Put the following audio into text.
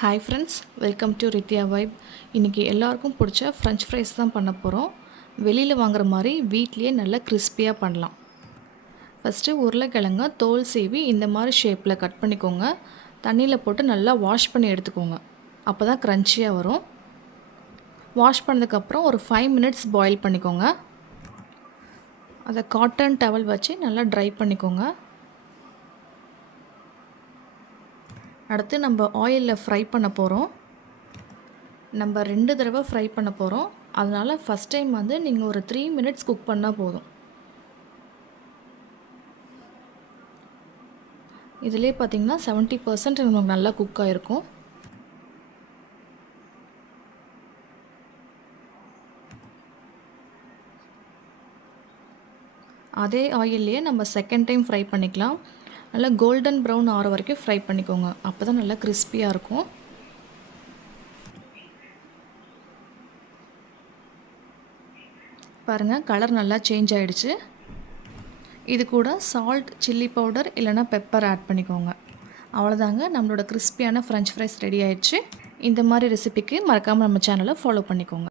Hi friends, welcome to Ridhya vibe. இன்றைக்கி எல்லாருக்கும் பிடிச்ச ஃப்ரெஞ்ச் ஃப்ரைஸ் தான் பண்ண போகிறோம். வெளியில் வாங்குற மாதிரி வீட்லேயே நல்லா கிறிஸ்பியாக பண்ணலாம். ஃபஸ்ட்டு உருளைக்கிழங்க தோல் சீவி இந்த மாதிரி ஷேப்பில் கட் பண்ணிக்கோங்க. தண்ணியில் போட்டு நல்லா வாஷ் பண்ணி எடுத்துக்கோங்க. அப்போ தான் க்ரன்ச்சியாக வரும். வாஷ் பண்ணதுக்கப்புறம் ஒரு 5 மினிட்ஸ் பாயில் பண்ணிக்கோங்க. அதை காட்டன் டவல் வச்சு நல்லா ட்ரை பண்ணிக்கோங்க. அடுத்து நம்ம ஆயிலில் ஃப்ரை பண்ண போகிறோம். நம்ம 2 தடவை ஃப்ரை பண்ண போகிறோம். அதனால் ஃபஸ்ட் டைம் நீங்கள் ஒரு 3 மினிட்ஸ் குக் பண்ணால் போதும். இதிலே பார்த்திங்கன்னா 70% நமக்கு நல்லா குக் ஆகிருக்கும். அதே ஆயில்லையே நம்ம செகண்ட் டைம் ஃப்ரை பண்ணிக்கலாம். நல்லா கோல்டன் ப்ரௌன் ஆகிற வரைக்கும் ஃப்ரை பண்ணிக்கோங்க. அப்போ தான் நல்லா கிறிஸ்பியாக இருக்கும். பாருங்கள், கலர் நல்லா சேஞ்ச் ஆகிடுச்சு. இது கூட சால்ட், சில்லி பவுடர் இல்லைனா பெப்பர் ஆட் பண்ணிக்கோங்க. அவ்வளோதாங்க, நம்மளோட கிறிஸ்பியான ஃப்ரெஞ்ச் ஃப்ரைஸ் ரெடி ஆகிடுச்சு. இந்த மாதிரி ரெசிபிக்கு மறக்காமல் நம்ம சேனலை ஃபாலோ பண்ணிக்கோங்க.